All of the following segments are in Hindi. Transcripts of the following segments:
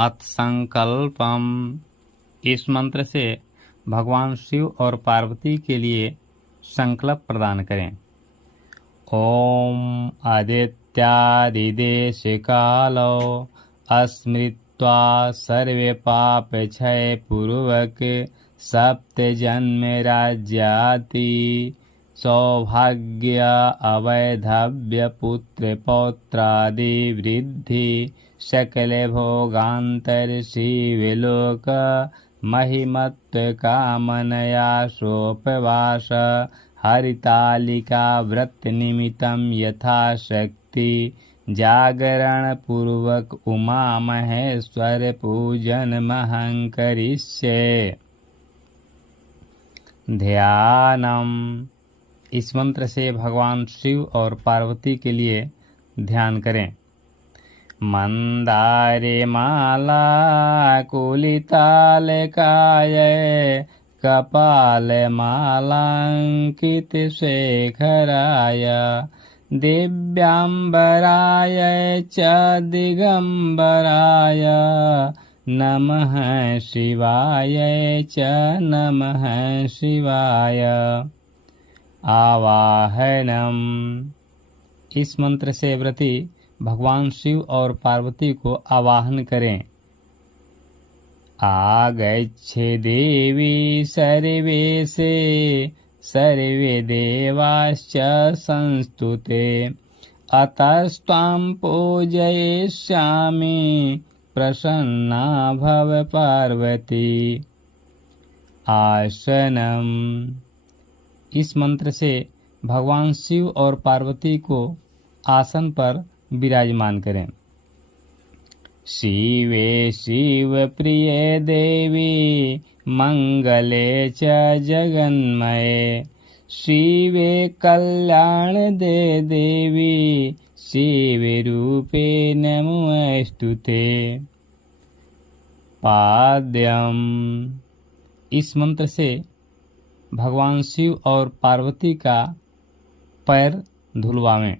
अथ संकल्पम। इस मंत्र से भगवान शिव और पार्वती के लिए संकल्प प्रदान करें। ओम आदित्यादिदेश कालो अस्मृत्वा सर्वे पाप क्षय पूर्वक सप्त जन्म राज्याति सौभाग्य अवैधव्य पुत्र पौत्रादि वृद्धि सकल भोगांतर शिवलोक महिमत्व कामनया सोपवास हरितालिका व्रत निमित्तं यथाशक्ति जागरण पूर्वक उमा महेश्वर पूजन महं करिष्ये। ध्यानम। इस मंत्र से भगवान शिव और पार्वती के लिए ध्यान करें। मंदारे माला कुलितालकाय कपाल मालांकित शेखराय दिव्यांबराय च दिगंबराय नमः शिवाय च नमः शिवाय। आवाहनम। इस मंत्र से व्रती भगवान शिव और पार्वती को आवाहन करें। आगच्छे देवी सर्वेशे सर्वे देवाश्च संस्तुते अतस्त्वां पूजयिष्यामि प्रसन्ना भव पार्वती। आसनम। इस मंत्र से भगवान शिव और पार्वती को आसन पर विराजमान करें। शिवे शिव प्रिय देवी मंगले च जगन्मये शिवे कल्याण दे देवी शिव रूपे नमोस्तुते। पाद्यम। इस मंत्र से भगवान शिव और पार्वती का पैर धुलवावें।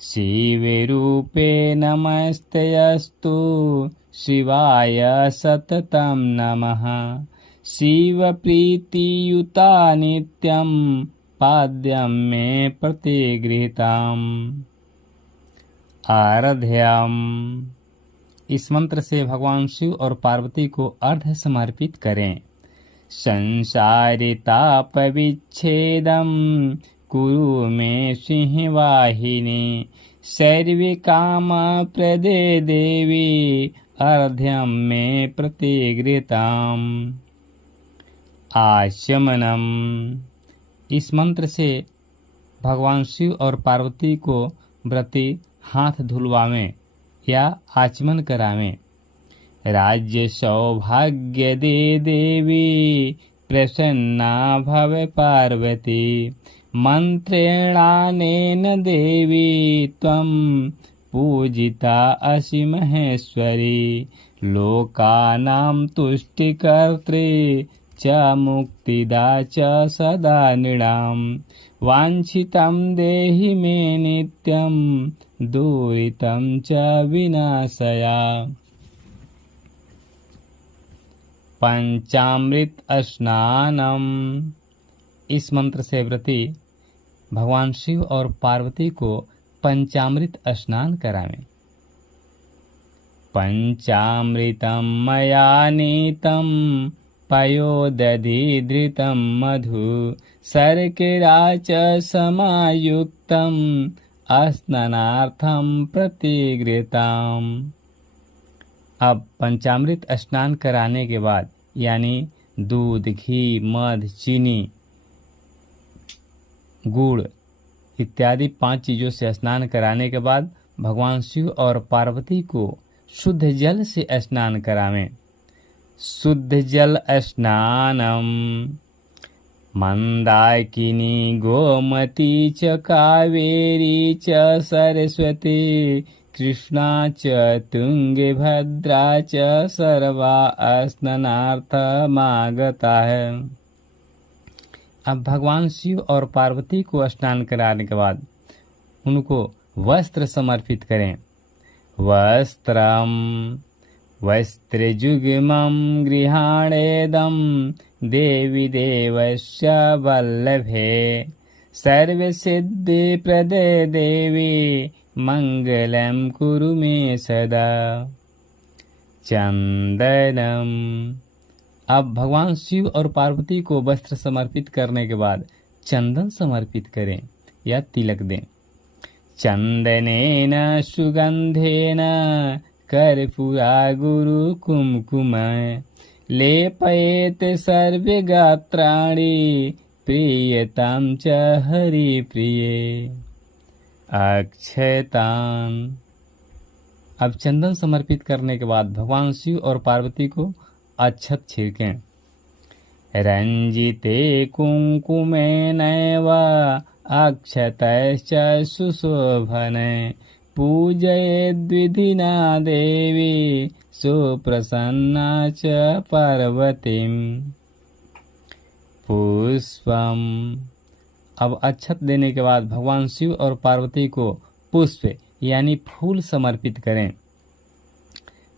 शिव रूपे नमस्तेऽस्तु शिवाय सततं नमः शिव प्रीतियुता नित्यं पाद्यं मे प्रतिगृहीतम्। आराध्यम। इस मंत्र से भगवान शिव और पार्वती को अर्घ्य समर्पित करें। संसारिताप विच्छेदम कुरु मे सिंहवाहिनी सर्वे काम प्रदे देवी अर्घ्यं मे प्रतिगृहीतम्। आचमनम। इस मंत्र से भगवान शिव और पार्वती को व्रती हाथ धुलवावें या आचमन करावें। राज्य सौभाग्य दे देवी प्रसन्ना भव पार्वती मंत्रेणानेन देवी त्वं पूजिता असि महेश्वरी लोकानां तुष्टिकर्त्री च मुक्तिदा च सदा नृणां वाञ्छितं देहि मे नित्यं दुरितं च विनाशया। पंचामृत स्नानम। इस मंत्र से व्रती भगवान शिव और पार्वती को पंचामृत स्नान करावें। पंचामृतं मया नीतं पयोदधि धृतं मधु शर्करा च समायुक्तं स्नानार्थं प्रतिगृहीतम्। अब पंचामृत स्नान कराने के बाद यानी दूध घी मध चीनी गुड़ इत्यादि 5 चीजों से स्नान कराने के बाद भगवान शिव और पार्वती को शुद्ध जल से स्नान करावें। शुद्ध जल स्नानम। मंदाकिनी गोमती च कावेरी च सरस्वती कृष्णा च तुंगभद्रा च सर्वा स्नानार्थमागता है। अब भगवान शिव और पार्वती को स्नान कराने के बाद उनको वस्त्र समर्पित करें। वस्त्रं वस्त्रजुग्मं गृहाणेदं देवी देवस्य वल्लभे सर्वसिद्धिप्रदे देवी मंगलम कुरु मे सदा। चंदनम। अब भगवान शिव और पार्वती को वस्त्र समर्पित करने के बाद चंदन समर्पित करें या तिलक दें। चंदनेन सुगंधेन कर्पूरा गुरु कुमकुम लेपयेत सर्वे गात्राणि प्रियतां च हरि प्रिये। अक्षतान। अब चंदन समर्पित करने के बाद भगवान शिव और पार्वती को अक्षत छिड़कें। रंजिते कुंकुमेनैव अक्षतश्च सुशोभने पूजयेद्विधिना देवी सुप्रसन्ना च पार्वतीम्। पुष्पम। अब अक्षत देने के बाद भगवान शिव और पार्वती को पुष्प यानी फूल समर्पित करें।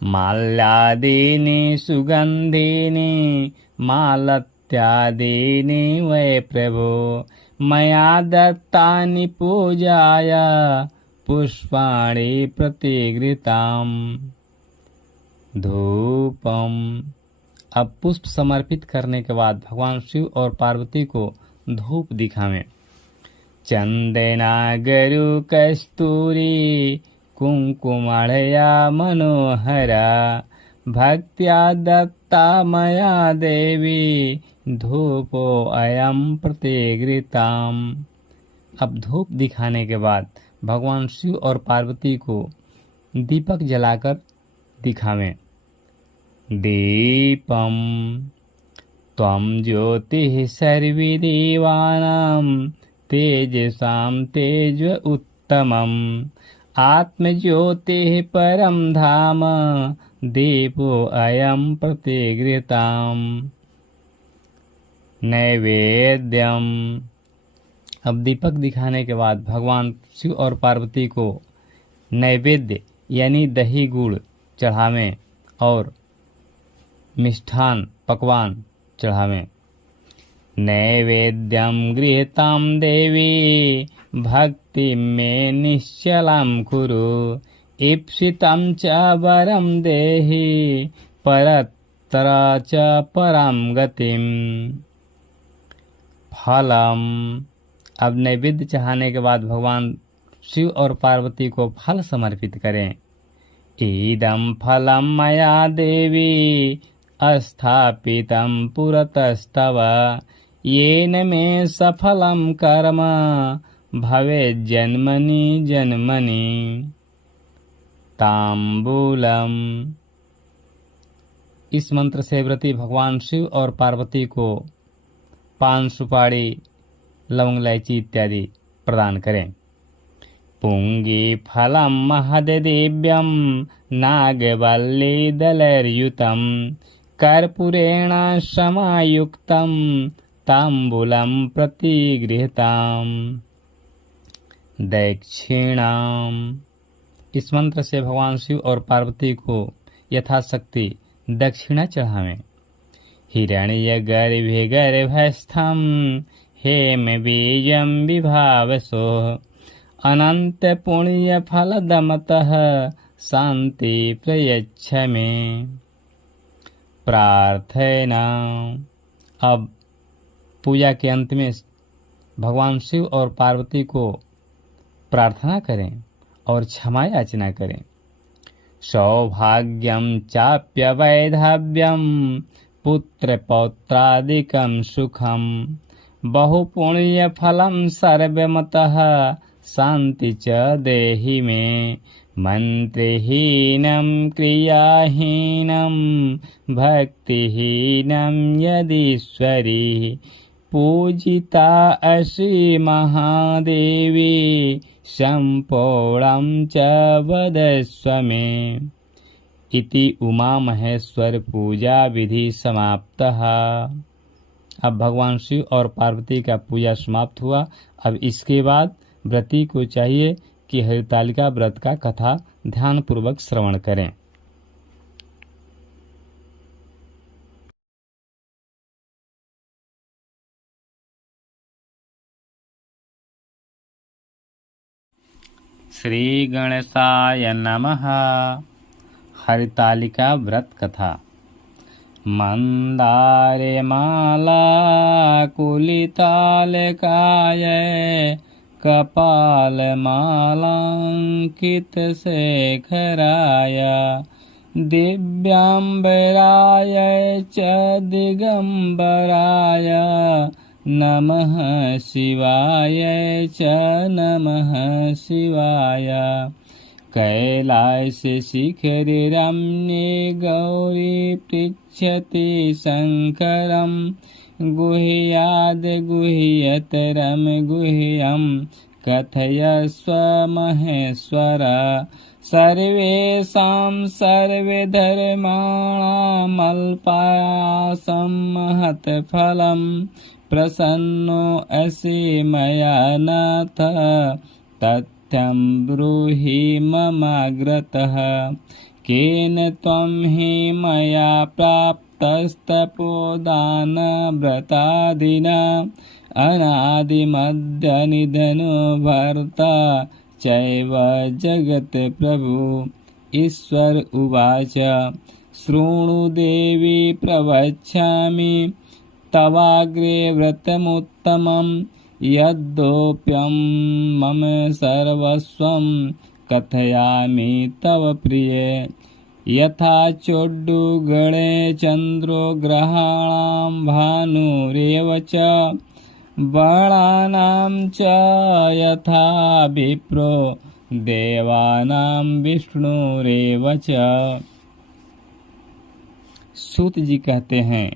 माल्यादीनि सुगंधीनि मालत्यादीनि वै प्रभो मया दत्तानि पूजाय पुष्पाणि प्रतिगृहीताम्। धूपम। अब पुष्प समर्पित करने के बाद भगवान शिव और पार्वती को धूप दिखावें। चंदनागरु कस्तूरी कुंकुमालया मनोहरा भक्त्या दत्ता मया देवी धूपो अयम प्रतिगृहीताम्। अब धूप दिखाने के बाद भगवान शिव और पार्वती को दीपक जलाकर दिखावें। दीपम। त्वं ज्योतिः सर्वदेवानां तेजसां तेज उत्तमम् आत्मज्योतिः परं धाम दीपो अयं प्रतिगृहीताम्। नैवेद्यम। अब दीपक दिखाने के बाद भगवान शिव और पार्वती को नैवेद्य यानी दही गुड़ चढ़ावें और मिष्ठान पकवान चढ़ावें। नैवेद्यम गृहीतां देवी भक्ति में निश्चलं कुरु ईप्सितं च वरं देहि परत्र च परं गतिम्। फलम। अब नैवेद्य चढ़ाने के बाद भगवान शिव और पार्वती को फल समर्पित करें। इदं फलं मया देवी स्थापितं पुरतस्तव येन मे सफलं कर्म भवेत् जन्मनि जन्मनि। तांबूलम। इस मंत्र से व्रती भगवान शिव और पार्वती को पान सुपारी लवंग इलायची इत्यादि प्रदान करें। पुंगी फलम महदिव्यम नागवल्ली दलैर्युतम कर्पूरेण समायुक्तम तांबूलम प्रतिगृहीताम्। दक्षिणाम। इस मंत्र से भगवान शिव और पार्वती को यथाशक्ति दक्षिणा चढ़ावें। हिरण्यगर्भे गर्भस्थं हेम बीजं विभावसो अनंत पुण्य फलदमतः शांति प्रयच्छ मे। प्रार्थना। अब पूजा के अंत में भगवान शिव और पार्वती को प्रार्थना करें और क्षमा याचना करें। सौभाग्यम चाप्य वैधव्यम पुत्र पौत्रादिकं सुखम बहुपुण्य फलम सर्वमतः शांति च देहि मे। मंत्रहीनं क्रियाहीनं भक्तिहीनं यदीश्वरी पूजिता असि महादेवी संपूर्णं च वदस्व मे। इति उमा महेश्वर पूजा विधि समाप्तः। अब भगवान शिव और पार्वती का पूजा समाप्त हुआ। अब इसके बाद व्रती को चाहिए कि हरितालिका व्रत का कथा ध्यानपूर्वक श्रवण करें। श्री गणेशाय नमः। हरितालिका व्रत कथा। मंदारे माला कुलितालिकाय कपाल मालांकित शेखराय दिव्यांबराय च दिगंबराय नमः शिवाय च नमः शिवाय। कैलास शिखरे रम्ये गौरी पृच्छति शंकरं गुह्याद् गुह्यतरं गुह्यं कथयस्व महेश्वर। सर्वेषां सर्वधर्माणामल्पायासं महत्फलं प्रसन्नो असि मया नाथ तथ्यं ब्रूहि ममाग्रतः। केन त्वं हि मया प्राप्तस्तपोदानव्रतादिना अनादिमध्यनिधनो भर्ता चैव जगत्प्रभु। ईश्वर उवाच शृणु देवी प्रवक्ष्यामि तवाग्रे व्रतमुत्तमं यद्योप्यं मम सर्वस्वं कथयामि तव प्रिये। यथा चोड्डुगणे चन्द्रो ग्रहाणां भानुरेव च बाणानां च यथा विप्रो देवानां विष्णुरेव च। सूत जी कहते हैं,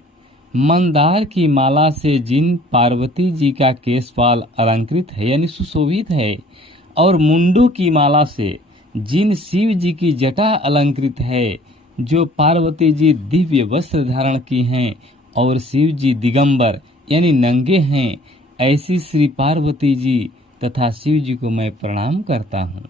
मंदार की माला से जिन पार्वती जी का केशपाल अलंकृत है यानी सुशोभित है, और मुंडू की माला से जिन शिव जी की जटा अलंकृत है, जो पार्वती जी दिव्य वस्त्र धारण की हैं और शिव जी दिगंबर यानी नंगे हैं, ऐसी श्री पार्वती जी तथा शिव जी को मैं प्रणाम करता हूँ।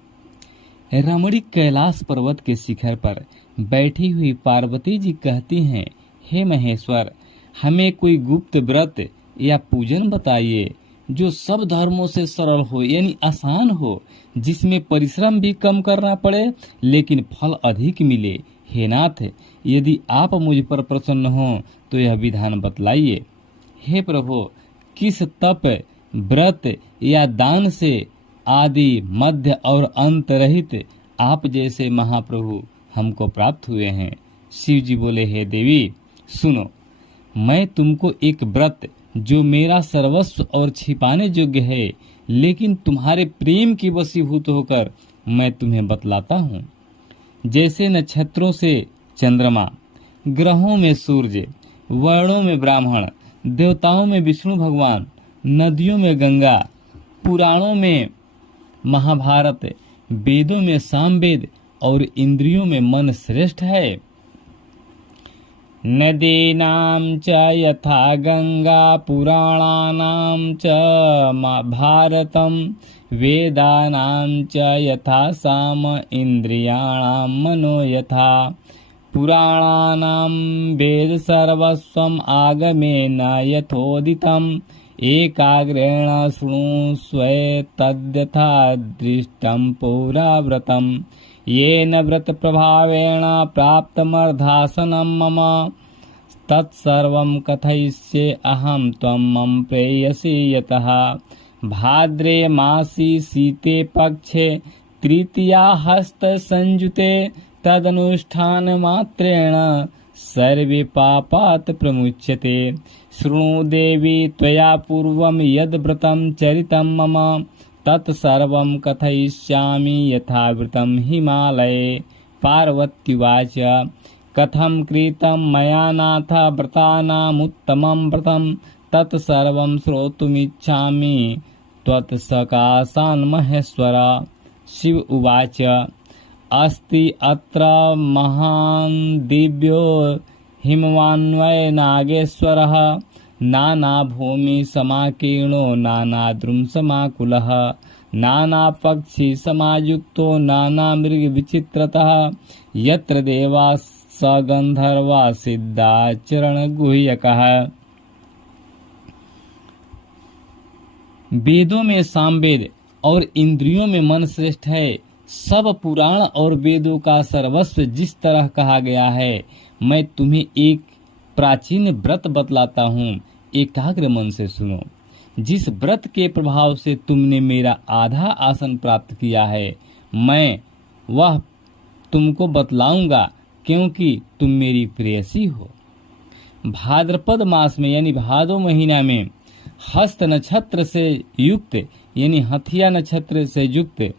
रमणीक कैलाश पर्वत के शिखर पर बैठी हुई पार्वती जी कहती हैं, हे महेश्वर, हमें कोई गुप्त व्रत या पूजन बताइए जो सब धर्मों से सरल हो यानी आसान हो, जिसमें परिश्रम भी कम करना पड़े लेकिन फल अधिक मिले। हे नाथ, यदि आप मुझ पर प्रसन्न हो तो यह विधान बतलाइए। हे प्रभु, किस तप, व्रत या दान से आदि मध्य और अंत रहित आप जैसे महाप्रभु हमको प्राप्त हुए हैं। शिव जी बोले, हे देवी सुनो, मैं तुमको एक व्रत जो मेरा सर्वस्व और छिपाने योग्य है लेकिन तुम्हारे प्रेम की वशीभूत होकर मैं तुम्हें बतलाता हूँ। जैसे नक्षत्रों से चंद्रमा, ग्रहों में सूर्य, वर्णों में ब्राह्मण, देवताओं में विष्णु भगवान, नदियों में गंगा, पुराणों में महाभारत, वेदों में सामवेद और इंद्रियों में मन श्रेष्ठ है। नदीनां च यथा गंगा पुराणानां च भारतं वेदानां च यथा साम इंद्रियाणां मनो यथा। पुराणानां वेद सर्वस्वम् आगमेन यथोदितम् एकाग्रेण शृणुष्व तद्यथा दृष्टं पुराव्रतम्। येन व्रत प्रभावेण प्राप्तमर्धासनं मम तत्सर्वं कथयिष्ये अहं त्वं मम प्रेयसी। यतः भाद्रे मासी शीते पक्षे तृतीया हस्त संयुते तदनुष्ठान मात्रेण सर्वे पापात् प्रमुच्यते। शृणु देवी त्वया पूर्वं यद् व्रतं चरितं मम तत्सर्वं कथयिष्यामि यथावृतं हिमालये। पार्वत्युवाच कथं कृतं मया नाथ व्रतानामुत्तमं व्रतं तत्सर्वं श्रोतुमिच्छामि त्वत्सकाशान् महेश्वर। शिव उवाच अस्ति अत्र महान् दिव्यो हिमवान्वय नागेश्वरः नानाभूमि समाकीर्णो नानाद्रुम समाकुलः नाना पक्षी समायुक्तो नाना मृग विचित्रतः यत्र देवा स गंधर्वा सिद्धाचरण गुह्यकः। वेदों में सामवेद और इंद्रियों में मन श्रेष्ठ है। सब पुराण और वेदों का सर्वस्व जिस तरह कहा गया है, मैं तुम्हें एक प्राचीन व्रत बतलाता हूँ, एकाग्र मन से सुनो। जिस व्रत के प्रभाव से तुमने मेरा आधा आसन प्राप्त किया है, मैं वह तुमको बतलाऊंगा, क्योंकि तुम मेरी प्रेयसी हो। भाद्रपद मास में यानी भादो महीना में हस्त नक्षत्र से युक्त यानी हथिया नक्षत्र से युक्त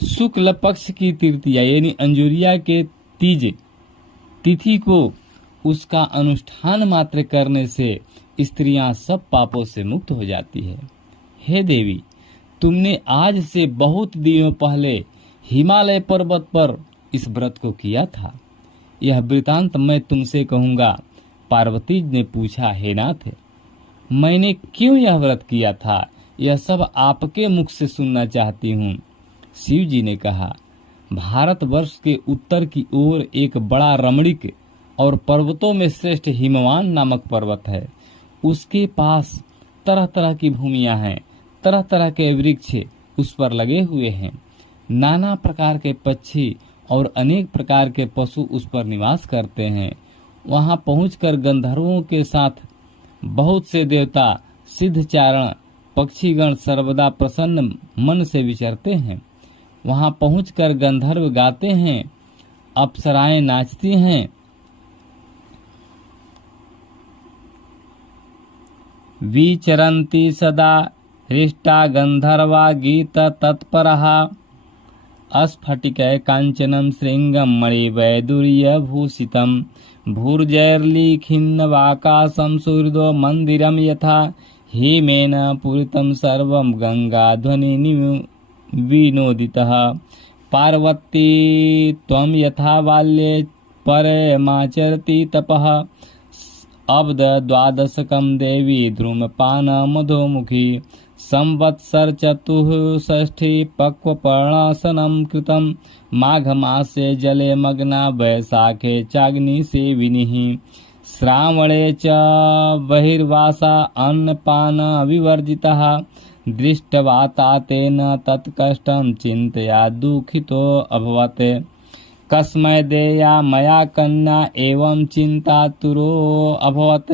शुक्ल पक्ष की तृतीया यानी अंजुरिया के तीज तिथि को उसका अनुष्ठान मात्र करने से स्त्रियां सब पापों से मुक्त हो जाती है। हे देवी, तुमने आज से बहुत दिनों पहले हिमालय पर्वत पर इस व्रत को किया था। यह वृतांत मैं तुमसे कहूंगा। पार्वती ने पूछा, हे नाथ, मैंने क्यों यह व्रत किया था, यह सब आपके मुख से सुनना चाहती हूँ। शिव जी ने कहा, भारतवर्ष के उत्तर की ओर एक बड़ा रमणीक और पर्वतों में श्रेष्ठ हिमवान नामक पर्वत है। उसके पास तरह तरह की भूमियां हैं, तरह तरह के वृक्ष उस पर लगे हुए हैं। नाना प्रकार के पक्षी और अनेक प्रकार के पशु उस पर निवास करते हैं। वहां पहुंचकर गंधर्वों के साथ बहुत से देवता सिद्धचारण पक्षीगण सर्वदा प्रसन्न मन से विचरते हैं। वहां पहुंचकर गंधर्व गाते हैं, अप्सराएं नाचती हैं, विचरन्ति सदा हृष्टा गंधर्वा गीत तत्परः स्फटिक कांचनम श्रृंगम मणिवैदुर्य भूषितम भूर्जैर्लिखिन्नवाकाशं सुहृदो मंदिरम यथा हिमेन पूरितं सर्वं गंगाध्वनि विनोदितः। पार्वती त्वं यथा बाल्ये परमाचरति तपः अब्द द्वादशकं देवी द्रुमपान मधोमुखी संवत्सर चतुष्षष्ठी पक्वपर्णासनं कृतं माघ मासे जले मग्ना वैशाखे चाग्नि सेविनिः श्रावणे च बहिर्वासा अन्नपान विवर्जितः दृष्ट्वा तेन तत्कष्टं चिन्तया दुःखितो अभवत्। कस्मै देया मया कन्या एवं चिन्तातुरो अभवत्।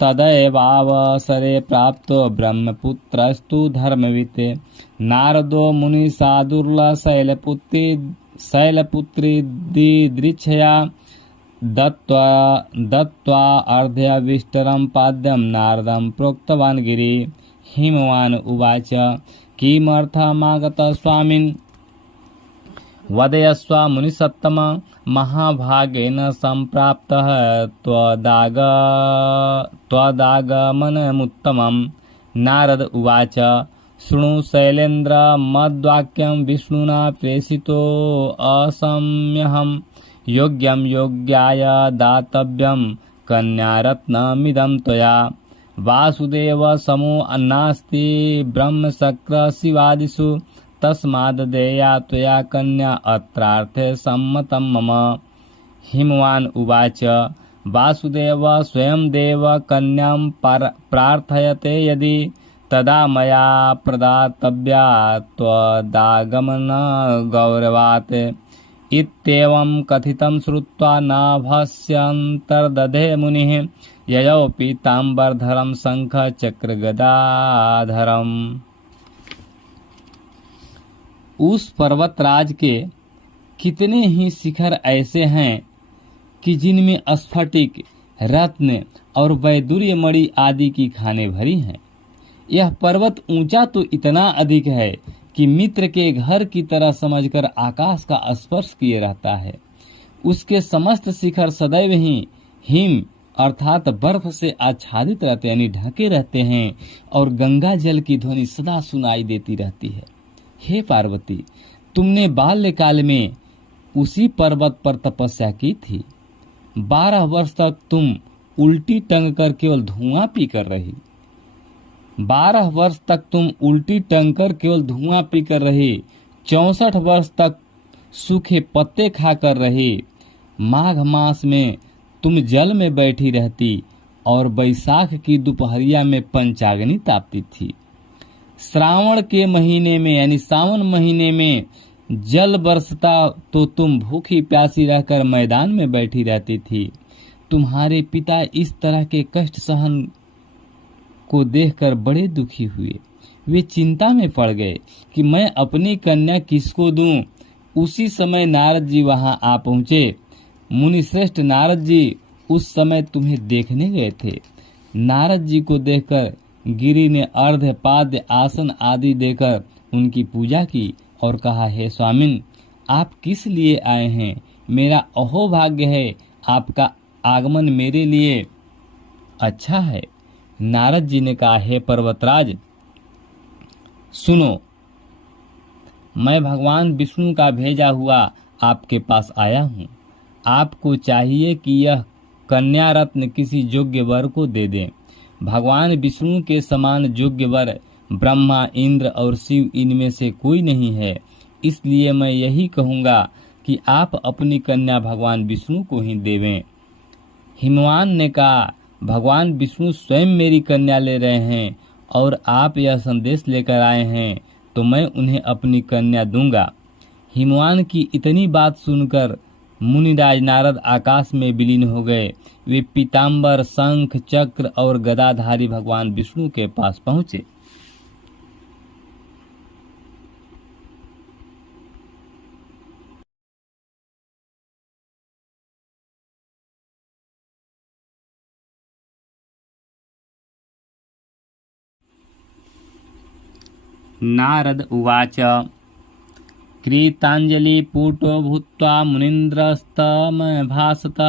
तदैवावसरे प्राप्तो ब्रह्मपुत्रस्तु धर्मवित् नारदो मुनिसादुर्ल शैलपुत्री दिदृक्षया दत्त्वा अर्ध्यविष्टरं पाद्यं नारदं प्रोक्तवान् गिरि। हिमवान् उवाच, किमर्थमागतः स्वामिन् वदयस्व मुनिसत्तम महाभागेन संप्राप्तः त्वदागमनमुत्तमम्। नारद उवाच, शृणु शैलेन्द्र मद्वाक्यं विष्णुना प्रेषितो असम्यहं योग्यं योग्याय दातव्यं कन्यारत्नमिदं त्वया। वासुदेव समो नास्ति ब्रह्मशक्र शिवादिषु तस्माद्देया त्वया कन्या अत्रार्थे सम्मतं मम। हिमवान् उवाच, वासुदेव स्वयं देव कन्यां प्रार्थयते यदि तदा मया प्रदातव्या त्वदागमन गौरवात्। इत्येवं कथितं श्रुत्वा नाभस्यन्तर्दधे मुनिः ययौ पीताम्बरधरं शंख चक्र गदाधरम्। उस पर्वतराज के कितने ही शिखर ऐसे हैं कि जिनमें स्फटिक, रत्न और वैदुर्य मणि आदि की खानें भरी हैं। यह पर्वत ऊंचा तो इतना अधिक है कि मित्र के घर की तरह समझकर आकाश का स्पर्श किए रहता है। उसके समस्त शिखर सदैव ही हिम अर्थात बर्फ से आच्छादित रहते यानी ढके रहते हैं और गंगा जल की ध्वनि सदा सुनाई देती रहती है। हे पार्वती, तुमने बाल्यकाल में उसी पर्वत पर तपस्या की थी। 12 वर्ष तक तुम उल्टी टंग कर केवल धुआं पी कर रही। 12 वर्ष तक तुम उल्टी टंकर केवल धुआं पीकर रहे। 64 वर्ष तक सूखे पत्ते खाकर रहे। माघ मास में तुम जल में बैठी रहती और बैसाख की दोपहरिया में पंचाग्नि तापती थी। श्रावण के महीने में यानी सावन महीने में जल बरसता तो तुम भूखी प्यासी रहकर मैदान में बैठी रहती थी। तुम्हारे पिता इस तरह के कष्ट सहन को देखकर बड़े दुखी हुए। वे चिंता में पड़ गए कि मैं अपनी कन्या किसको दूं। उसी समय नारद जी वहां आ पहुंचे। मुनिश्रेष्ठ नारद जी उस समय तुम्हें देखने गए थे। नारद जी को देखकर गिरि ने अर्घ्य पाद्य आसन आदि देकर उनकी पूजा की और कहा, हे स्वामिन, आप किस लिए आए हैं? मेरा अहोभाग्य है, आपका आगमन मेरे लिए अच्छा है। नारद जी ने कहा, हे पर्वतराज, सुनो, मैं भगवान विष्णु का भेजा हुआ आपके पास आया हूँ। आपको चाहिए कि यह कन्या रत्न किसी योग्य वर को दे दें। भगवान विष्णु के समान योग्य वर ब्रह्मा, इंद्र और शिव इनमें से कोई नहीं है। इसलिए मैं यही कहूँगा कि आप अपनी कन्या भगवान विष्णु को ही देवें। हिमवान ने कहा, भगवान विष्णु स्वयं मेरी कन्या ले रहे हैं और आप यह संदेश लेकर आए हैं तो मैं उन्हें अपनी कन्या दूंगा। हिमवान की इतनी बात सुनकर मुनिराज नारद आकाश में विलीन हो गए। वे पीताम्बर, शंख, चक्र और गदाधारी भगवान विष्णु के पास पहुंचे। नारद उवाच, कृताञ्जलिपूतो भूत्वा मुनीन्द्रस्तमभाषत,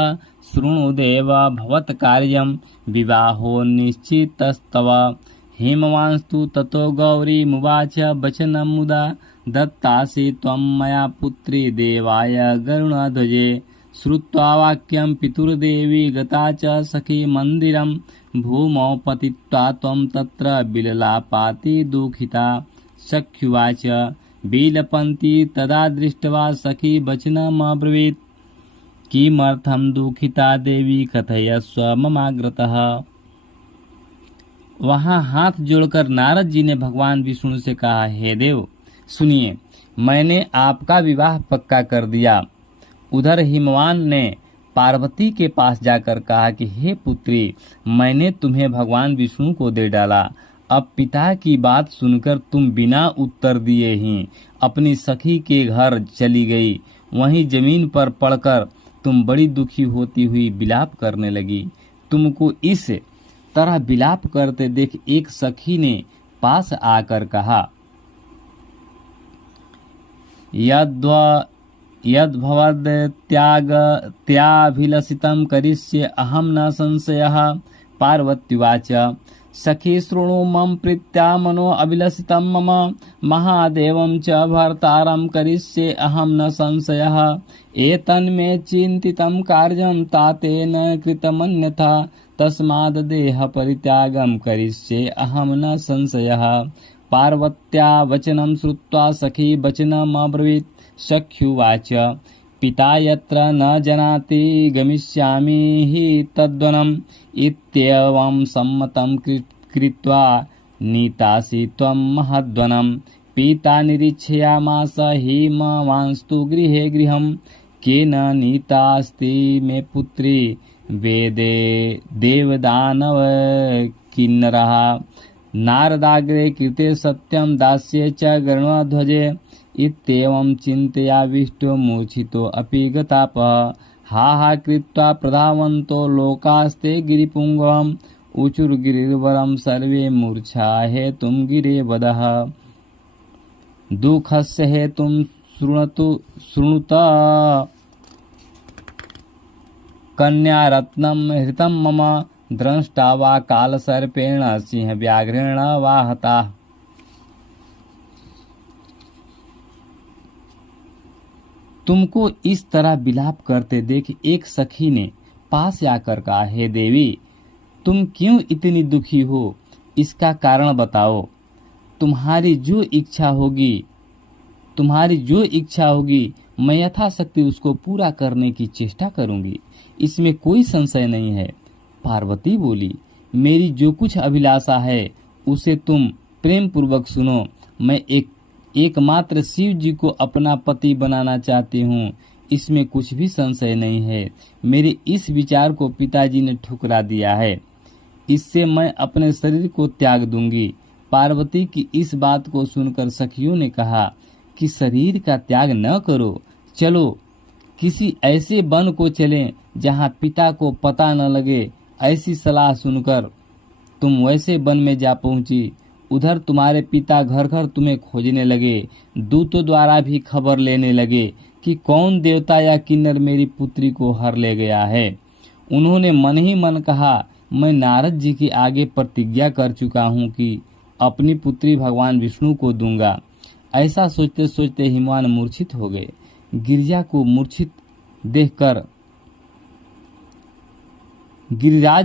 शृणुदेव भवत्कार्यं विवाहो निश्चितस्तव। हिमवांस्तु ततो गौरीमुवाच, वचनं मुदा दत्तासि त्वं मया पुत्री देवाय गरुणध्वजे। श्रुत्वा वाक्यं पितुर्देवी गता च सखी मन्दिरं, भूमौ पतित्वा त्वं तत्र विललापाति दुःखिता। सख्युवाच, विलपन्ति तदा दृष्ट्वा सखी वचनमब्रवीत्, किमर्थं दुःखिता देवी कथयस्व ममाग्रतः। वहां हाथ जोड़कर नारद जी ने भगवान विष्णु से कहा, हे देव, सुनिए, मैंने आपका विवाह पक्का कर दिया। उधर हिमवान ने पार्वती के पास जाकर कहा कि हे पुत्री, मैंने तुम्हें भगवान विष्णु को दे डाला। अब पिता की बात सुनकर तुम बिना उत्तर दिए ही अपनी सखी के घर चली गई। वहीं जमीन पर पड़कर तुम बड़ी दुखी होती हुई विलाप करने लगी। तुमको इस तरह विलाप करते देख एक सखी ने पास आकर कहा, यद्भवद्त्याभिलषितं करिष्ये अहं न संशयः। पार्वत्युवाच, सखी शृणु मम प्रीत्या मनो अभिलषितं मम, महादेवं च भर्तारं करिष्ये अहं न संशयः। एतन्मे चिन्तितं कार्यं तातेन कृतमन्यथा, तस्माद् देह परित्यागं करिष्ये अहं न संशयः। पार्वत्या वचनं श्रुत्वा सखी वचनमब्रवीत्। सख्युवाच, पिता यत्र न जानाति गमिष्यामि हि तद्वनम्, इत्येवं सम्मतं कृत्वा नीतासि त्वं महद्वनं। पिता निरीक्षयामास हिमवांस्तु गृहे गृहं, केन नीतास्ति मे पुत्री वेदे देवदानव किन्नरः। नारदाग्रे कृते सत्यं दास्ये च गरुणध्वजे, इत्येवं चिन्तयाविष्टो मूर्छितो अपि गतापः। हा हा कृत्वा प्रधावन्तो लोकास्ते गिरिपुङ्गवम्, ऊचुर्गिरिवरं सर्वे मूर्छा हेतुं गिरिवदः। दुःखस्य हेतुं शृणुत कन्यारत्नं हृतं मम, द्रष्टा वा कालसर्पेण सिंहव्याघ्रेण वा हता। तुमको इस तरह विलाप करते देख एक सखी ने पास आकर कहा, हे देवी, तुम क्यों इतनी दुखी हो? इसका कारण बताओ। तुम्हारी जो इच्छा होगी मैं यथाशक्ति उसको पूरा करने की चेष्टा करूंगी, इसमें कोई संशय नहीं है। पार्वती बोली, मेरी जो कुछ अभिलाषा है उसे तुम प्रेम पूर्वक सुनो। मैं एकमात्र शिव जी को अपना पति बनाना चाहती हूँ, इसमें कुछ भी संशय नहीं है। मेरे इस विचार को पिताजी ने ठुकरा दिया है, इससे मैं अपने शरीर को त्याग दूंगी। पार्वती की इस बात को सुनकर सखियों ने कहा कि शरीर का त्याग न करो, चलो किसी ऐसे वन को चलें जहाँ पिता को पता न लगे। ऐसी सलाह सुनकर तुम वैसे वन में जा पहुंची। उधर तुम्हारे पिता घर घर तुम्हें खोजने लगे, दूतों द्वारा भी खबर लेने लगे कि कौन देवता या किन्नर मेरी पुत्री को हर ले गया है। उन्होंने मन ही मन कहा, मैं नारद जी के आगे प्रतिज्ञा कर चुका हूँ कि अपनी पुत्री भगवान विष्णु को दूंगा। ऐसा सोचते सोचते हिमवान मूर्छित हो गए। गिरिराज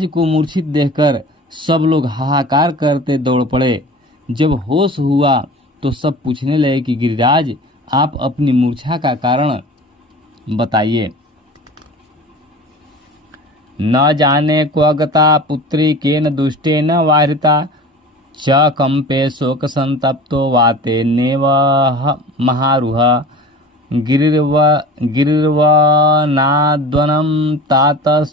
को मूर्छित देखकर सब लोग हाहाकार करते दौड़ पड़े। जब होश हुआ तो सब पूछने लगे कि गिरिराज, आप अपनी मूर्छा का कारण बताइए। न जाने क्व गता पुत्री केन दुष्टेन वारिता च कंपे शोक संतप्तो वाते नेव महारुह गिरिर्वनाद्वनं तातस्त्वदालोकन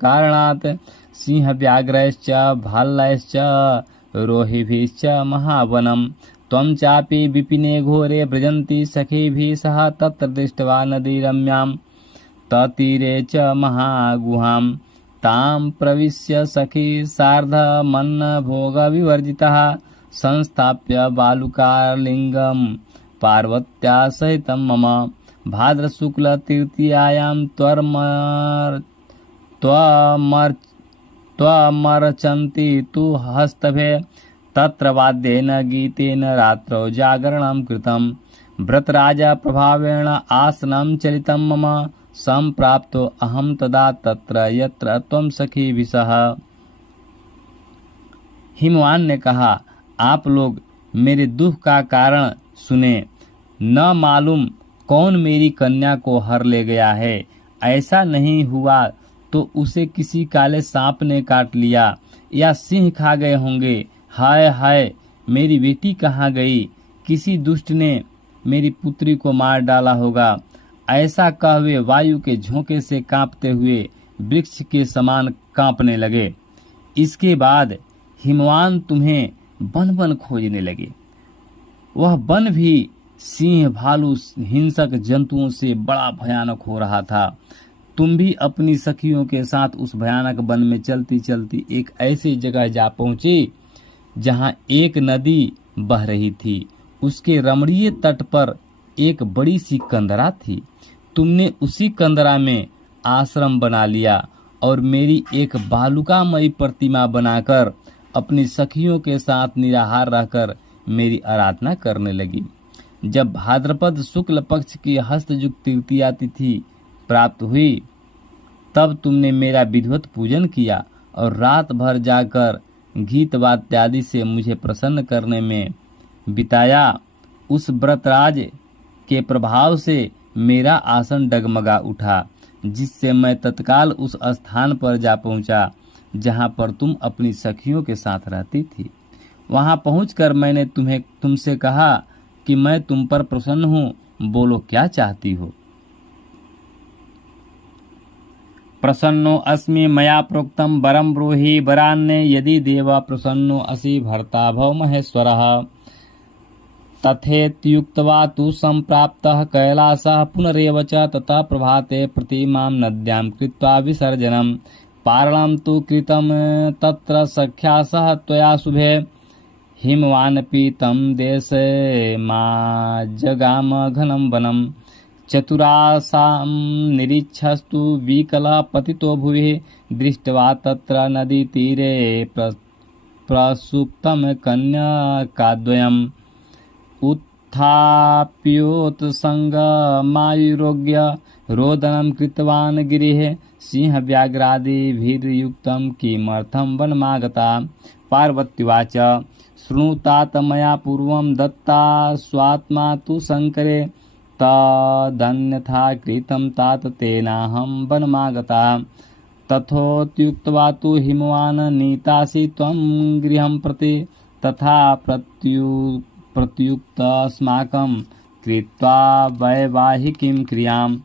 कारणात् सिंहव्याघ्रैश्च भाल्लैश्च रोहिभिश्च महावनं त्वं चापि विपिने घोरे व्रजन्ति सखीभिः सह तत्र दृष्ट्वा नदी रम्यां ततीरे च महागुहां तां प्रविश्य सखी सार्धमन्न भोगविवर्जितः संस्थाप्य बालुकालिंगम पार्वत्या सहितं मम भाद्रशुक्ल तृतीयायां त्वमर्चन्ति तु हस्तभे तत्र वाद्येन गीतेन रात्रौ जागरणं कृतं व्रतराजा प्रभावेण आसनं चलितं मम संप्राप्तो अहं तदा तत्र यत्र त्वं सखीभिः सह। हिमवान ने कहा, आप लोग मेरे दुख का कारण सुने। न मालूम कौन मेरी कन्या को हर ले गया है। ऐसा नहीं हुआ तो उसे किसी काले सांप ने काट लिया या सिंह खा गए होंगे। हाय हाय, मेरी बेटी कहाँ गई? किसी दुष्ट ने मेरी पुत्री को मार डाला होगा। ऐसा कह वे वायु के झोंके से कांपते हुए वृक्ष के समान कांपने लगे। इसके बाद हिमवान तुम्हें वन वन खोजने लगे। वह वन भी सिंह, भालू, हिंसक जंतुओं से बड़ा भयानक हो रहा था। तुम भी अपनी सखियों के साथ उस भयानक वन में चलती चलती एक ऐसी जगह जा पहुंची जहां एक नदी बह रही थी। उसके रमणीय तट पर एक बड़ी सी कंदरा थी। तुमने उसी कंदरा में आश्रम बना लिया और मेरी एक बालुकामयी प्रतिमा बनाकर अपनी सखियों के साथ निराहार रहकर मेरी आराधना करने लगी। जब भाद्रपद शुक्ल पक्ष की हस्तयुक्त तृतीया तिथि प्राप्त हुई तब तुमने मेरा विधिवत पूजन किया और रात भर जाकर गीत वाद्यादि से मुझे प्रसन्न करने में बिताया। उस व्रतराज के प्रभाव से मेरा आसन डगमगा उठा, जिससे मैं तत्काल उस स्थान पर जा पहुंचा जहां पर तुम अपनी सखियों के साथ रहती थी। वहां पहुंचकर मैंने तुमसे कहा कि मैं तुम पर प्रसन्न हूं, बोलो क्या चाहती हो। प्रसन्नो अस्मि मया प्रोक्तम वरम ब्रूहि वरान्ने यदि देवा प्रसन्नो असि भर्ता भव महेश्वरः। तथेत्युक्त्वा तु सम्प्राप्तः कैलासः पुनरेव च ततः प्रभाते प्रतिमां नद्यां कृत्वा विसर्जनं पारणं तु कृतं तत्र सख्या सह त्वया शुभे। हिमवानपि तं देशे मा जगाम घनं वनं चतुरासां निरीक्षस्तु विकलः पतितो भुवि दृष्ट्वा तत्र नदीतीरे प्रसुप्तं कन्यकाद्वयम् तथाप्योत्सङ्गमायुरोग्य रोदनं कृतवान् गिरिः सिंहव्याघ्रादिभिर्युक्तं किमर्थं वनमागता। पार्वत्युवाच शृणुतात मया पूर्वं दत्ता स्वात्मा तु शङ्करे तदन्यथा कृतं तात तेनाहं वनमागता। तथोत्युक्त्वा तु हिमवान् नीतासि त्वं गृहं प्रति तथा प्रत्युक्तस्माकं कृत्वा वैवाहिकीं क्रियां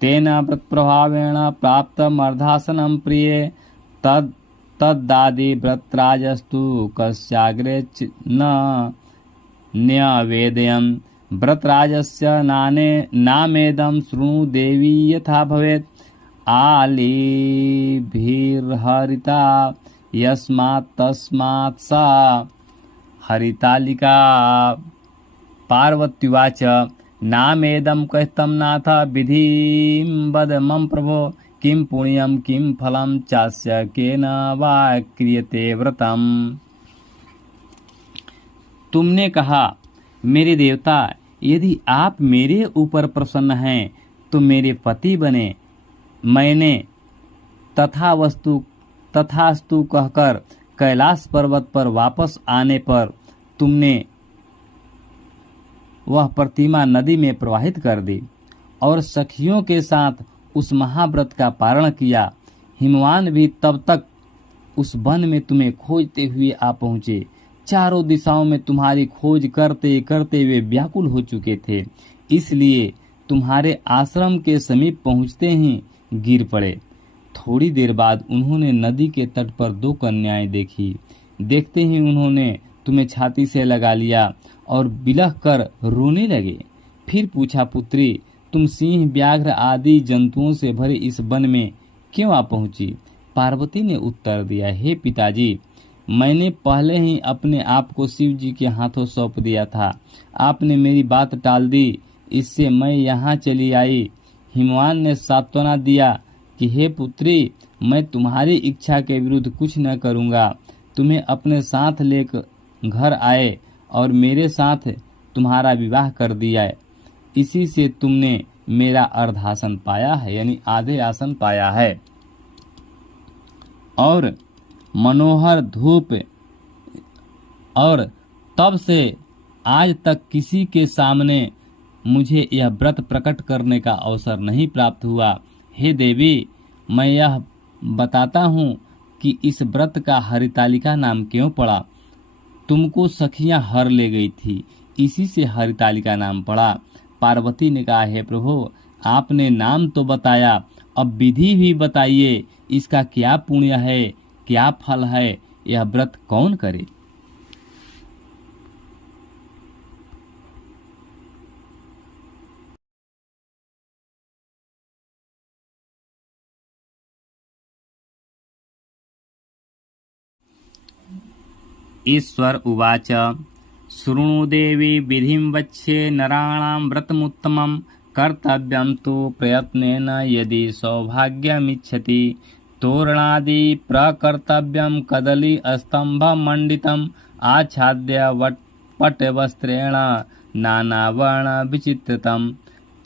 तेन व्रतप्रभावेण प्राप्तमर्धासनं प्रिये तद्दादि व्रतराजस्तु कस्याग्रे न न्यवेदयम्। व्रतराजस्य नामेदं शृणु देवी यथा भवेत् आलिभिर्हरिता यस्मात् तस्मात् सा हरितालिका। पार्वत्युवाच नामेदं कथितं नाथ विधिं वद मम प्रभो किं पुण्यं किं फलं चास्य केन वा क्रियते व्रतम्। तुमने कहा मेरे देवता यदि आप मेरे ऊपर प्रसन्न हैं तो मेरे पति बने। मैंने तथास्तु कहकर कैलाश पर्वत पर वापस आने पर तुमने वह प्रतिमा नदी में प्रवाहित कर दी और सखियों के साथ उस महाव्रत का पारण किया। हिमवान भी तब तक उस वन में तुम्हें खोजते हुए आ पहुँचे। चारों दिशाओं में तुम्हारी खोज करते करते वे व्याकुल हो चुके थे, इसलिए तुम्हारे आश्रम के समीप पहुँचते ही गिर पड़े। थोड़ी देर बाद उन्होंने नदी के तट पर दो कन्याएं देखी। देखते ही उन्होंने तुम्हें छाती से लगा लिया और बिलख कर रोने लगे। फिर पूछा पुत्री तुम सिंह व्याघ्र आदि जंतुओं से भरे इस वन में क्यों आ पहुंची। पार्वती ने उत्तर दिया हे पिताजी मैंने पहले ही अपने आप को शिव जी के हाथों सौंप दिया था। आपने मेरी बात टाल दी, इससे मैं यहाँ चली आई। हिमवान ने सांत्वना दिया कि हे पुत्री मैं तुम्हारी इच्छा के विरुद्ध कुछ न करूँगा। तुम्हें अपने साथ लेकर घर आए और मेरे साथ तुम्हारा विवाह कर दिया है। इसी से तुमने मेरा अर्धासन पाया है, यानी आधे आसन पाया है। और मनोहर धूप और तब से आज तक किसी के सामने मुझे यह व्रत प्रकट करने का अवसर नहीं प्राप्त हुआ। हे देवी मैं यह बताता हूँ कि इस व्रत का हरितालिका नाम क्यों पड़ा। तुमको सखियां हर ले गई थी, इसी से हरितालिका नाम पड़ा। पार्वती ने कहा हे प्रभु आपने नाम तो बताया, अब विधि भी बताइए। इसका क्या पुण्य है, क्या फल है, यह व्रत कौन करे। ईश्वर उवाच शृणु देवी विधिं वच्ये नराणां व्रतमुत्तमं कर्तव्यं तु प्रयत्नेन यदि सौभाग्यमिच्छति। तोरणादि प्रकर्तव्यं कदली स्तम्भमण्डितम् आच्छाद्य पट्टवस्त्रेण नानावर्णविचित्रितम्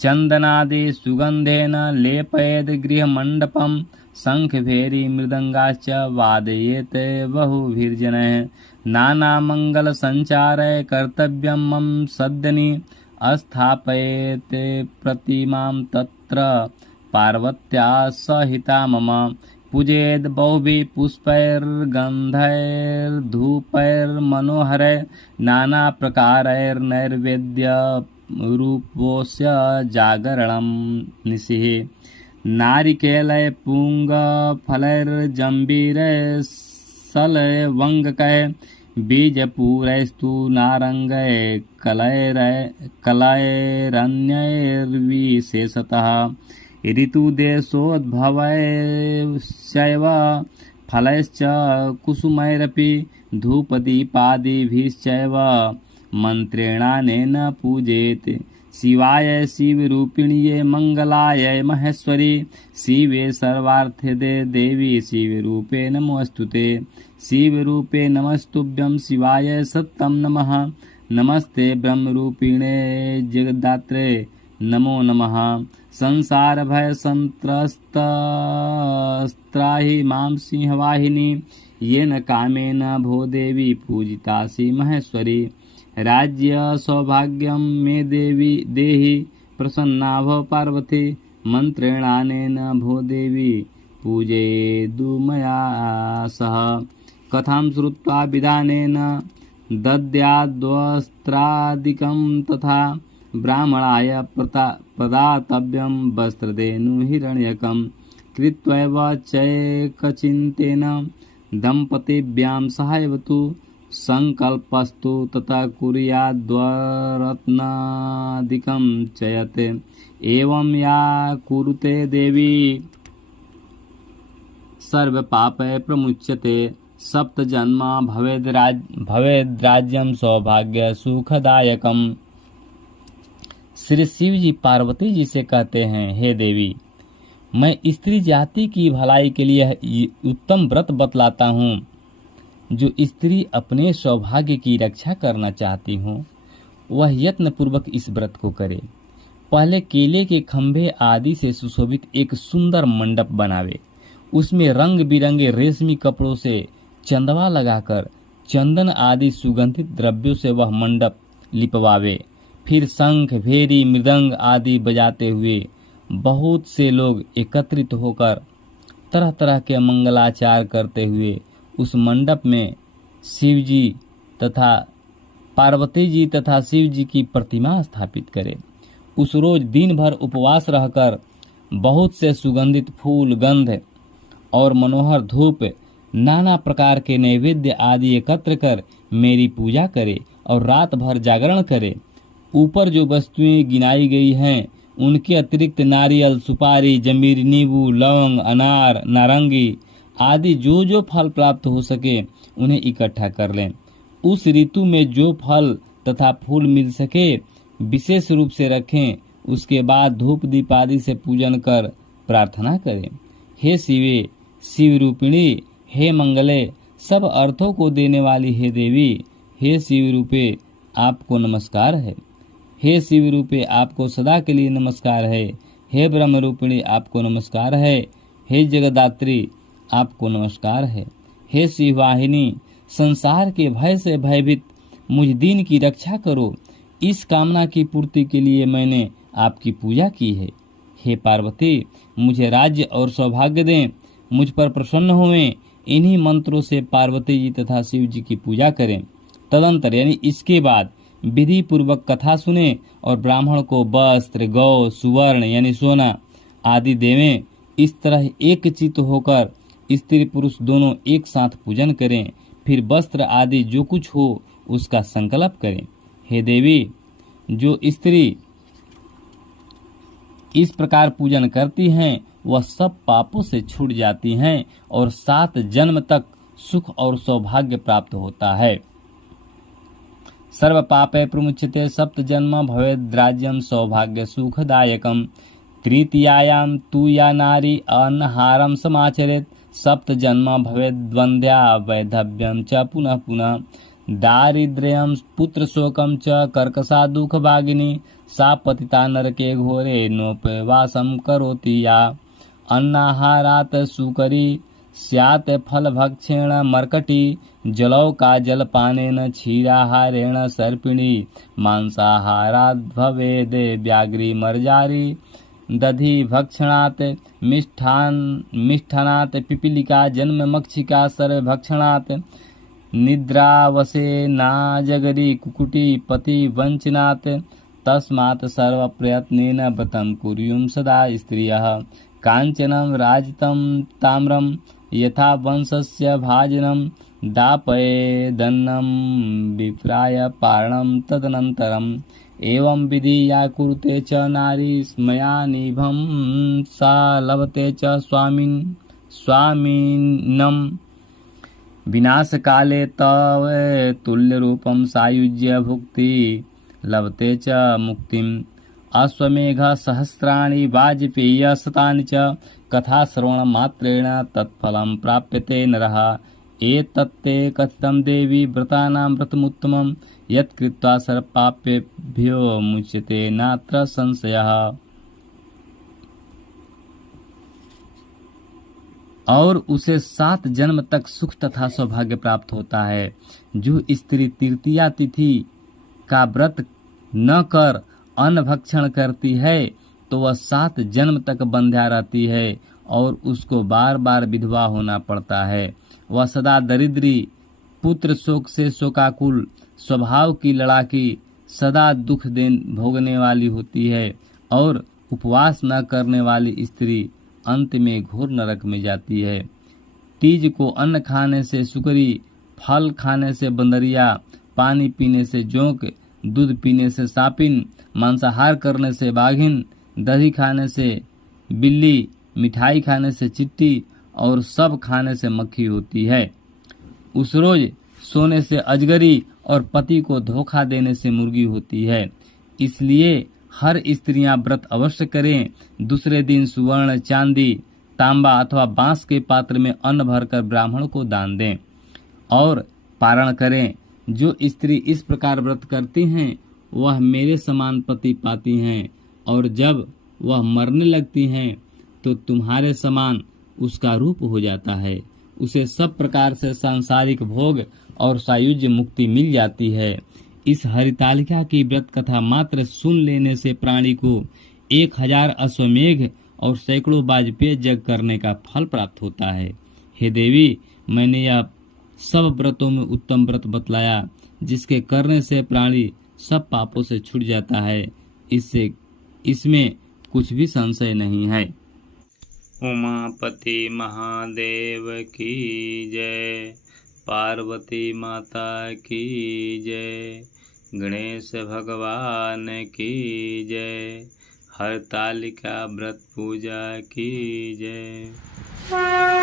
चन्दनादि सुगन्धेन लेपयेद् गृहमण्डपम् शङ्खभेरी मृदङ्गाश्च वादयेत् बहुभिर्जनैः। नानामङ्गलसञ्चारे कर्तव्यं मम सद्यनि स्थापयेत् प्रतिमां तत्र पार्वत्या सहिता मम। पूजयेद् बहुभिः पुष्पैर्गन्धैर्धूपैर्मनोहरै नानाप्रकारैर्नैवेद्यरूपस्य जागरणं निशिः। नारिकेलै पुङ्गफलैर्जम्बीरैः बीजपूरैस्तु नारङ्गै कलैरन्यैर्विशेषतः। ऋतुदेशोद्भवैश्चैव फलैश्च कुसुमैरपि धूपदीपादिभिश्चैव मन्त्रेणानेन पूजेत्। शिवाय शिवरूपिण्ये मङ्गलाय महेश्वरी शिवे सर्वार्थदे देवी शिवरूपे नमोऽस्तुते। शिवरूपे नमस्तुभ्यं शिवाय सत्तं नमः। नमस्ते ब्रह्मरूपिणे जगदात्रे नमो नमः। संसार भय संत्रस्त्राहि मां सिंहवाहिनी येन कामेन भो देवी पूजितासि महेश्वरी। राज्य सौभाग्यं मे देवी देहि प्रसन्ना भव पार्वती मंत्रेणानेन भो देवी पूजयेदु मया सह। कथां श्रुत्वा विधानेन दद्याद्वस्त्रादिकं तथा ब्राह्मणाय प्रदातव्यं वस्त्रधेनुहिरण्यकं कृत्वैव चैकचिन्तेन दम्पतीभ्यां सहायवतु संकल्पस्तु तथा कुर्याद्वरत्नादिकं चयते। एवं या कुरुते देवी सर्वपापै प्रमुच्यते। सप्तजन्म भवेद्राज्यं सौभाग्य सुखदायकम। श्री शिव जी पार्वती जी से कहते हैं, हे देवी, मैं स्त्री जाति की भलाई के लिए उत्तम व्रत बतलाता हूँ। जो स्त्री अपने सौभाग्य की रक्षा करना चाहती हो वह यत्न पूर्वक इस व्रत को करे। पहले केले के खंभे आदि से सुशोभित एक सुंदर मंडप बनावे। उसमें रंग बिरंगे रेशमी कपड़ों से चंदवा लगाकर चंदन आदि सुगंधित द्रव्यों से वह मंडप लिपवावे। फिर शंख भेरी मृदंग आदि बजाते हुए बहुत से लोग एकत्रित होकर तरह तरह के मंगलाचार करते हुए उस मंडप में शिव जी तथा पार्वती जी तथा शिव जी की प्रतिमा स्थापित करें। उस रोज दिन भर उपवास रहकर बहुत से सुगंधित फूल, गंध और मनोहर धूप, नाना प्रकार के नैवेद्य आदि एकत्र कर मेरी पूजा करे और रात भर जागरण करे। ऊपर जो वस्तुएं गिनाई गई हैं उनके अतिरिक्त नारियल, सुपारी, जमीर, नींबू, लौंग, अनार, नारंगी आदि जो जो फल प्राप्त हो सके उन्हें इकट्ठा कर लें। उस ऋतु में जो फल तथा फूल मिल सके विशेष रूप से रखें। उसके बाद धूप दीप आदि से पूजन कर प्रार्थना करें। हे शिवे, शिव रूपिणी, हे मंगले, सब अर्थों को देने वाली हे देवी, हे शिव रूपे आपको नमस्कार है। हे शिव रूपे आपको सदा के लिए नमस्कार है। हे ब्रह्म रूपिणी आपको नमस्कार है। हे जगदात्री आपको नमस्कार है। हे शिववाहिनी, संसार के भय से भयभीत मुझ दीन की रक्षा करो। इस कामना की पूर्ति के लिए मैंने आपकी पूजा की है। हे पार्वती, मुझे राज्य और सौभाग्य दें, मुझ पर प्रसन्न होवें। इन्हीं मंत्रों से पार्वती जी तथा शिव जी की पूजा करें। तदंतर यानी इसके बाद विधि पूर्वक कथा सुने और ब्राह्मण को वस्त्र, गौ, सुवर्ण यानी सोना आदि देवें। इस तरह एक चित्त होकर स्त्री पुरुष दोनों एक साथ पूजन करें। फिर वस्त्र आदि जो कुछ हो उसका संकल्प करें। हे देवी, जो स्त्री इस प्रकार पूजन करती हैं वह सब पापों से छूट जाती हैं और 7 जन्म तक सुख और सौभाग्य प्राप्त होता है। सर्व पापे प्रमुच्यते सप्त जन्म भवेद्राज्यं सौभाग्य सुखदायकम। तृतीयायां तु या नारी अनहारं समाचरेत् सप्त जन्म भवेद्वन्द्या वैधव्यं च पुनः पुनः। दारिद्र्यं पुत्रशोकं च कर्कशा दुःखभागिनी सा पतिता नरके घोरे नोपवासं करोति या। अन्नाहारात् सुकरी स्यात् फलभक्षेण मर्कटी जलौका जलपानेन क्षीराहारेण सर्पिणी मांसाहारात् भवेद् व्याघ्री मर्जारी दधि भक्षणात् मिष्ठानात् पिपीलिका जन्म मक्षिका सर्वभक्षणात् निद्रावसे नाजगरी कुकुटी पति वंचनात् तस्मात् सर्वप्रयत्नेन व्रतं कुर्युं सदा स्त्रियः। कांचनं राजितं ताम्रं यथा वंशस्य भाजनं दापयेदन्नं विप्राय पारणं तदनन्तरम्। एवं विधि या कुरुते च नारी स्मयानिभं सा लभते च स्वामिनं विनाशकाले तव तुल्यरूपं सायुज्य भुक्ति लभते च मुक्तिम्। अश्वमेघ सहस्राणि वाजपेय शतानि च कथा श्रवण मात्रेण तत्फलं प्राप्यते नरः। एतत्ते कथितं देवी व्रतानां व्रतमुत्तमं यत् कृत्वा सर्वपापेभ्यो मुच्यते नात्र संशयः। और उसे 7 जन्म तक सुख तथा सौभाग्य प्राप्त होता है। जो स्त्री तृतीया तिथि का व्रत न कर अन्न भक्षण करती है तो वह 7 जन्म तक बंध्या रहती है और उसको बार बार विधवा होना पड़ता है। वह सदा दरिद्री, पुत्र शोक से शोकाकुल, स्वभाव की लड़ाकी, सदा दुख भोगने वाली होती है और उपवास न करने वाली स्त्री अंत में घोर नरक में जाती है। तीज को अन्न खाने से सुकरी, फल खाने से बंदरिया, पानी पीने से जोंक, दूध पीने से सापिन, मांसाहार करने से बाघिन, दही खाने से बिल्ली, मिठाई खाने से चिट्टी और सब खाने से मक्खी होती है। उस रोज सोने से अजगरी और पति को धोखा देने से मुर्गी होती है। इसलिए हर स्त्रियां व्रत अवश्य करें। दूसरे दिन सुवर्ण, चांदी, तांबा अथवा बांस के पात्र में अन्न भरकर ब्राह्मण को दान दें और पारण करें। जो स्त्री इस प्रकार व्रत करती हैं वह मेरे समान पति पाती हैं और जब वह मरने लगती हैं तो तुम्हारे समान उसका रूप हो जाता है। उसे सब प्रकार से सांसारिक भोग और सायुज्य मुक्ति मिल जाती है। इस हरितालिका की व्रत कथा मात्र सुन लेने से प्राणी को 1000 अश्वमेघ और सैकड़ों वाजपेय यज्ञ करने का फल प्राप्त होता है। हे देवी, मैंने यह सब व्रतों में उत्तम व्रत बतलाया जिसके करने से प्राणी सब पापों से छूट जाता है। इसमें कुछ भी संशय नहीं है। उमापति महादेव की जय, पार्वती माता की जय, गणेश भगवान की जय, हरतालिका व्रत पूजा की जय।